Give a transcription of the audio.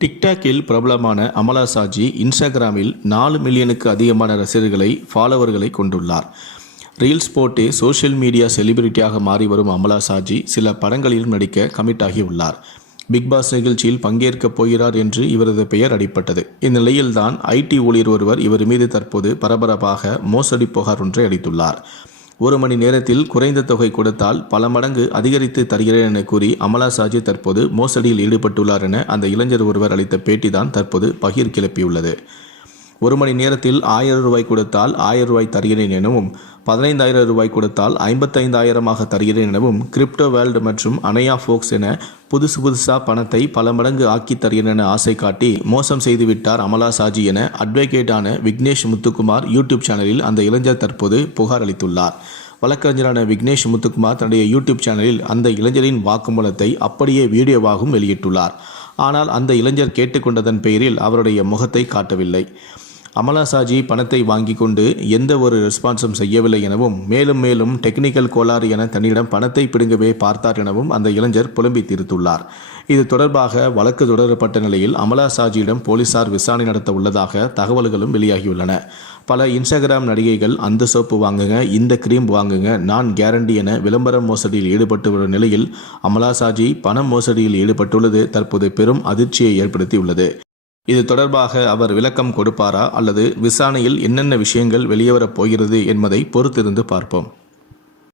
டிக்டாக்கில் பிரபலமான அமலா சாஜி இன்ஸ்டாகிராமில் 4 மில்லியனுக்கு அதிகமான ரசிகர்களை ஃபாலோவர்களை கொண்டுள்ளார். ரீல்ஸ் போட்டு சோஷியல் மீடியா செலிபிரிட்டியாக மாறி வரும் அமலா சாஜி சில படங்களிலும் நடிக்க கமிட் ஆகியுள்ளார். பிக் பாஸ் நிகழ்ச்சியில் பங்கேற்கப் போகிறார் என்று இவரது பெயர் அடிபட்டது. இந்நிலையில்தான் ஐடி ஊழியர் ஒருவர் இவர் மீது தற்போது பரபரப்பாக மோசடி புகார் ஒன்றை அளித்துள்ளார். 1 மணி நேரத்தில் குறைந்த தொகை கொடுத்தால் பல மடங்கு அதிகரித்து தருகிறேன் என கூறி அமலா சாஜி தற்போது மோசடியில் ஈடுபட்டுள்ளார் என அந்த இளைஞர் ஒருவர் அளித்த பேட்டிதான் தற்போது பகீர் கிளப்பியுள்ளது. 1 மணி நேரத்தில் 1000 ரூபாய் கொடுத்தால் 1000 ரூபாய் தருகிறேன் எனவும், 15,000 ரூபாய் கொடுத்தால் 55,000 தருகிறேன் எனவும், கிரிப்டோ வேர்ல்டு மற்றும் அனயா ஃபோக்ஸ் என புதுசா பணத்தை பல மடங்கு ஆக்கி தருகிறேன் என ஆசை காட்டி மோசம் செய்துவிட்டார் அமலா சாஜி என அட்வொகேட்டான விக்னேஷ் முத்துக்குமார் யூடியூப் சேனலில் அந்த இளைஞர் தற்போது புகார் அளித்துள்ளார். வழக்கறிஞரான விக்னேஷ் முத்துக்குமார் தன்னுடைய யூடியூப் சேனலில் அந்த இளைஞரின் வாக்குமூலத்தை அப்படியே வீடியோவாகவும் வெளியிட்டுள்ளார். ஆனால் அந்த இளைஞர் கேட்டுக்கொண்டதன் பெயரில் அவருடைய முகத்தை காட்டவில்லை. அமலா சாஜி பணத்தை வாங்கி கொண்டு எந்த ஒரு ரெஸ்பான்ஸும் செய்யவில்லை எனவும், மேலும் டெக்னிக்கல் கோளாறு என தன்னிடம் பணத்தை பிடுங்கவே பார்த்தார் எனவும் அந்த இளைஞர் புலம்பி தீர்த்துள்ளார். இது தொடர்பாக வழக்கு தொடரப்பட்ட நிலையில் அமலா சாஜியிடம் போலீசார் விசாரணை நடத்த உள்ளதாக தகவல்களும் வெளியாகியுள்ளன. பல இன்ஸ்டாகிராம் நடிகைகள் அந்த சோப்பு வாங்குங்க, இந்த கிரீம் வாங்குங்க, நான் கேரண்டி என விளம்பர மோசடியில் ஈடுபட்டு வரும் நிலையில் அமலா சாஜி பண மோசடியில் ஈடுபட்டுள்ளது தற்போது பெரும் அதிர்ச்சியை ஏற்படுத்தியுள்ளது. இது தொடர்பாக அவர் விளக்கம் கொடுப்பாரா அல்லது விசாரணையில் என்னென்ன விஷயங்கள் வெளியேறப் போகிறது என்பதை பொறுத்திருந்து பார்ப்போம்.